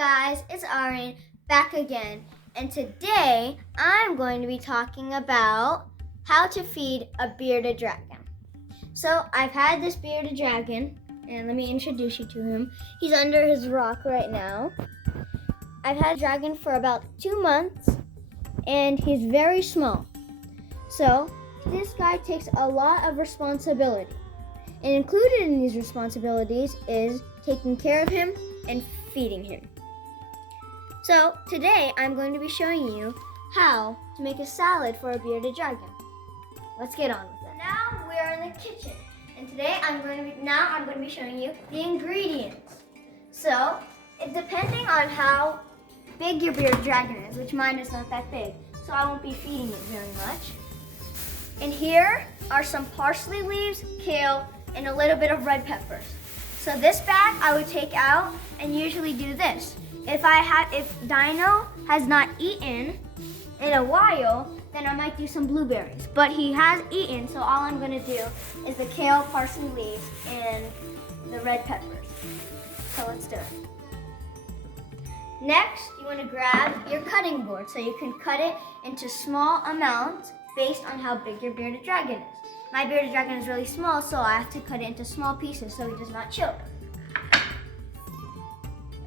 guys, it's Arian back again, and today I'm going to be talking about how to feed a bearded dragon. So I've had this bearded dragon, and let me introduce you to him. He's under his rock right now. I've had a dragon for about 2 months, and he's very small. So this guy takes a lot of responsibility, and included in these responsibilities is taking care of him and feeding him. So today I'm going to be showing you how to make a salad for a bearded dragon. Let's get on with it. Now we're in the kitchen, and today I'm going to be showing you the ingredients. So depending on how big your bearded dragon is, which mine is not that big, so I won't be feeding it very much. And here are some parsley leaves, kale, and a little bit of red peppers. So this bag I would take out and usually do this. If Dino has not eaten in a while, then I might do some blueberries. But he has eaten, so all I'm gonna do is the kale, parsley leaves, and the red peppers. So let's do it. Next, you wanna grab your cutting board so you can cut it into small amounts based on how big your bearded dragon is. My bearded dragon is really small, so I have to cut it into small pieces so he does not choke.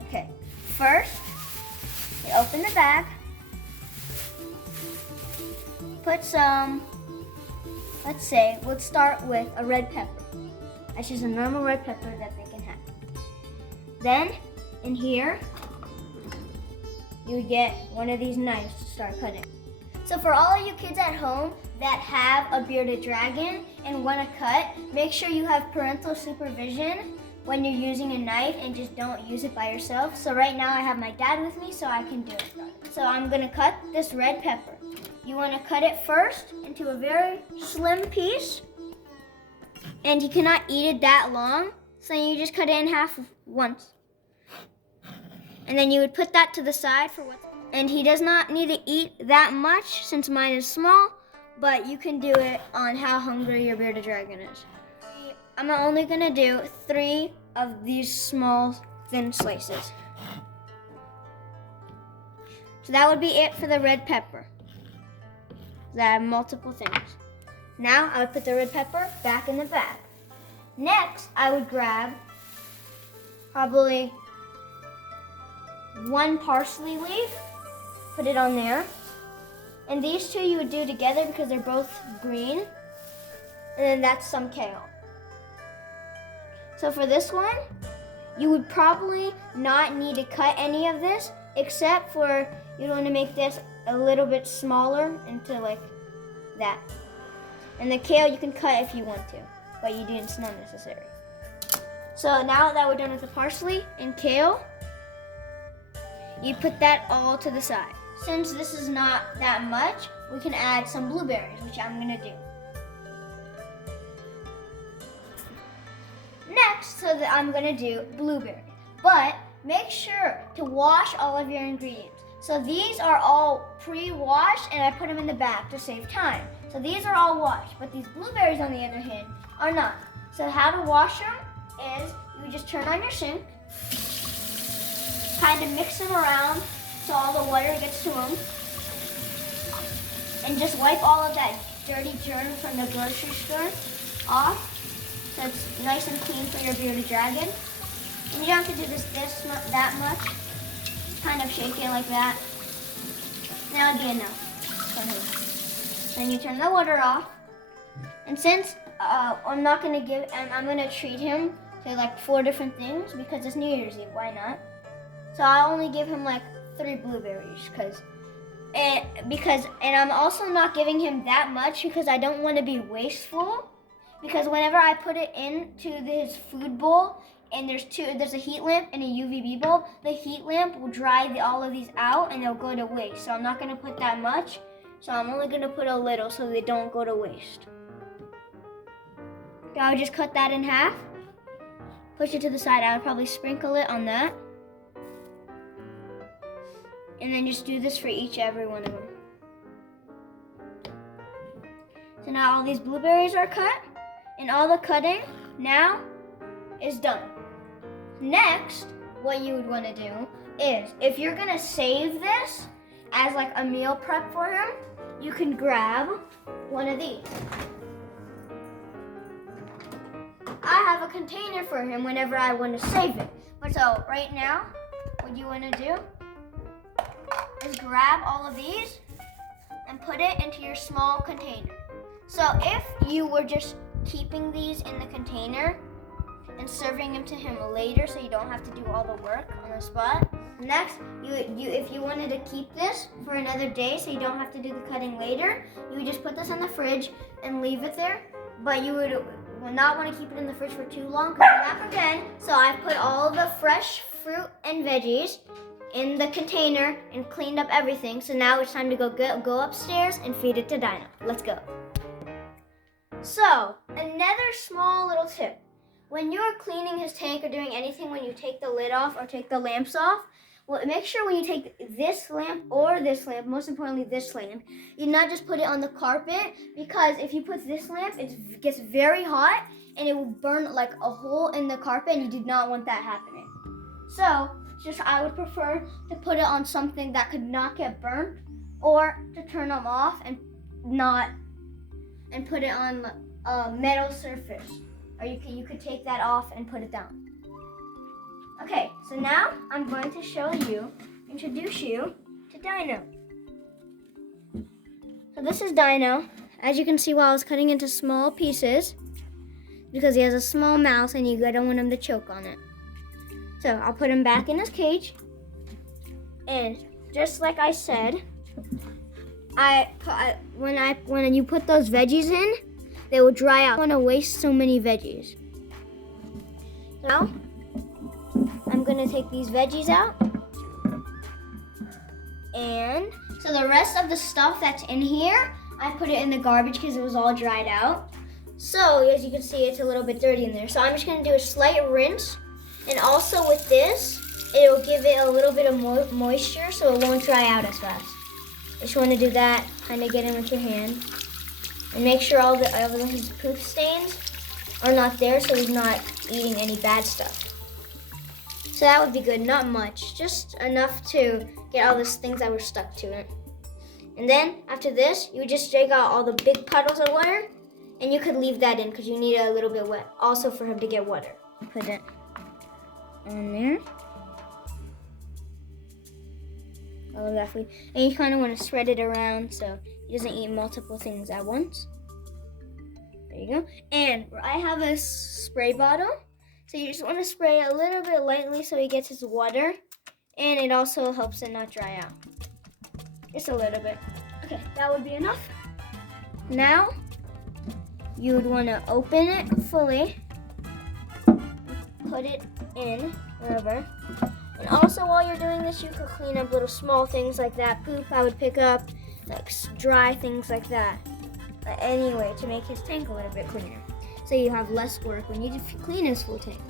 Okay, first, you open the bag, put some, let's start with a red pepper. That's just a normal red pepper that they can have. Then, in here, you get one of these knives to start cutting. So for all of you kids at home that have a bearded dragon and want to cut, make sure you have parental supervision when you're using a knife and just don't use it by yourself. So right now I have my dad with me so I can do it. So I'm going to cut this red pepper. You want to cut it first into a very slim piece, and you cannot eat it that long, so you just cut it in half once. And then you would put that to the side for what's. And he does not need to eat that much since mine is small, but you can do it on how hungry your bearded dragon is. I'm only gonna do 3 of these small thin slices. So that would be it for the red pepper. I have multiple things. Now I would put the red pepper back in the bag. Next, I would grab probably 1 parsley leaf, put it on there. And these two you would do together because they're both green. And then that's some kale. So for this one, you would probably not need to cut any of this, except for you want to make this a little bit smaller into like that. And the kale you can cut if you want to, but it's not necessary. So now that we're done with the parsley and kale, you put that all to the side. Since this is not that much, we can add some blueberries, which I'm gonna do. Next, so that I'm gonna do blueberries. But make sure to wash all of your ingredients. So these are all pre-washed, and I put them in the bag to save time. So these are all washed, but these blueberries, on the other hand, are not. So how to wash them is you just turn on your sink, kind of mix them around so all the water gets to them, and just wipe all of that dirty germ from the grocery store off so it's nice and clean for your bearded dragon. And you don't have to do this not that much. Kind of shake it like that. Now again, Then you turn the water off. And since I'm gonna treat him to like 4 different things because it's New Year's Eve, why not? So I'll only give him like 3 blueberries and I'm also not giving him that much because I don't want to be wasteful, because whenever I put it into his food bowl and there's a heat lamp and a UVB bulb, the heat lamp will dry all of these out and they'll go to waste. So I'm not going to put that much. So I'm only going to put a little so they don't go to waste. So I would just cut that in half, push it to the side. I would probably sprinkle it on that. And then just do this for every one of them. So now all these blueberries are cut, and all the cutting now is done. Next, what you would want to do is if you're gonna save this as like a meal prep for him, you can grab one of these. I have a container for him whenever I want to save it. So right now, what you want to do is grab all of these and put it into your small container. So if you were just keeping these in the container and serving them to him later so you don't have to do all the work on the spot. Next, if you wanted to keep this for another day so you don't have to do the cutting later, you would just put this in the fridge and leave it there. But you would not want to keep it in the fridge for too long because you're not forgetting. So I put all the fresh fruit and veggies in the container and cleaned up everything. So now it's time to go upstairs and feed it to Dino. Let's go. So another small little tip. When you're cleaning his tank or doing anything, when you take the lid off or take the lamps off, well, make sure when you take this lamp or this lamp, most importantly this lamp, you not just put it on the carpet, because if you put this lamp, it gets very hot and it will burn like a hole in the carpet, and you do not want that happening. So I would prefer to put it on something that could not get burnt, or to turn them off and put it on a metal surface. Or you could take that off and put it down. Okay, so now I'm going to introduce you to Dino. So this is Dino. As you can see, while I was cutting into small pieces, because he has a small mouth and I don't want him to choke on it. So I'll put him back in his cage. And just like I said, when you put those veggies in, they will dry out. I don't want to waste so many veggies. Now, I'm going to take these veggies out. And so the rest of the stuff that's in here, I put it in the garbage because it was all dried out. So as you can see, it's a little bit dirty in there. So I'm just going to do a slight rinse. And also with this, it will give it a little bit of moisture so it won't dry out as fast. Just want to do that, kind of get in with your hand. And make sure all of his poop stains are not there so he's not eating any bad stuff. So that would be good, not much, just enough to get all those things that were stuck to it. And then after this, you would just drag out all the big puddles of water, and you could leave that in because you need it a little bit wet, also for him to get water. Put it on there. All of that food. And you kind of want to spread it around so he doesn't eat multiple things at once. There you go. And I have a spray bottle. So you just want to spray a little bit lightly so he gets his water. And it also helps it not dry out. Just a little bit. Okay, that would be enough. Now, you would want to open it fully. Put it in wherever. And also while you're doing this, you could clean up little small things like that. Poop I would pick up, like dry things like that. But anyway, to make his tank a little bit cleaner. So you have less work when you clean his full tank.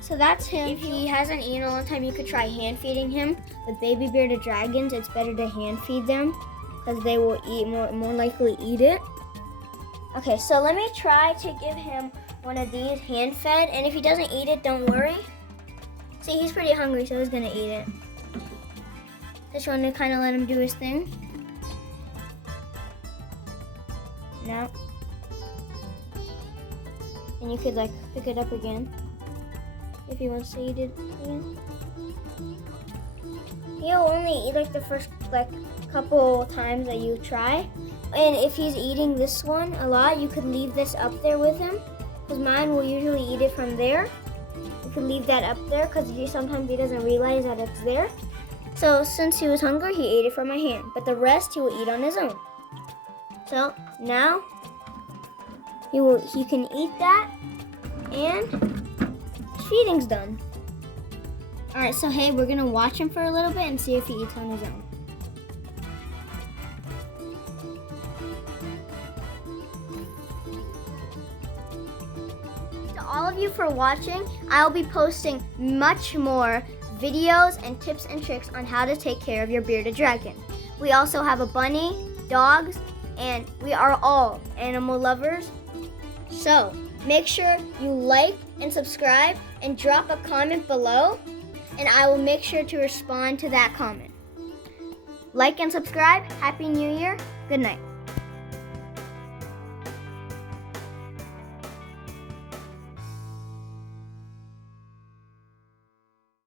So that's him. If he hasn't eaten a long time, you could try hand feeding him. With baby bearded dragons, it's better to hand feed them because they will eat more likely eat it. Okay, so let me try to give him one of these hand fed. And if he doesn't eat it, don't worry. See, he's pretty hungry, so he's gonna eat it. Just want to kind of let him do his thing. No. And you could like pick it up again if he wants to eat it again. He'll only eat like the first like couple times that you try. And if he's eating this one a lot, you could leave this up there with him, because mine will usually eat it from there. You can leave that up there because sometimes he doesn't realize that it's there. So since he was hungry, he ate it from my hand. But the rest he will eat on his own. So now he can eat that, and his feeding's done. All right, so hey, we're gonna watch him for a little bit and see if he eats on his own. All of you for watching. I'll be posting much more videos and tips and tricks on how to take care of your bearded dragon. We also have a bunny, dogs, and we are all animal lovers. So make sure you like and subscribe and drop a comment below and I will make sure to respond to that comment. Like and subscribe. Happy New Year. Good night.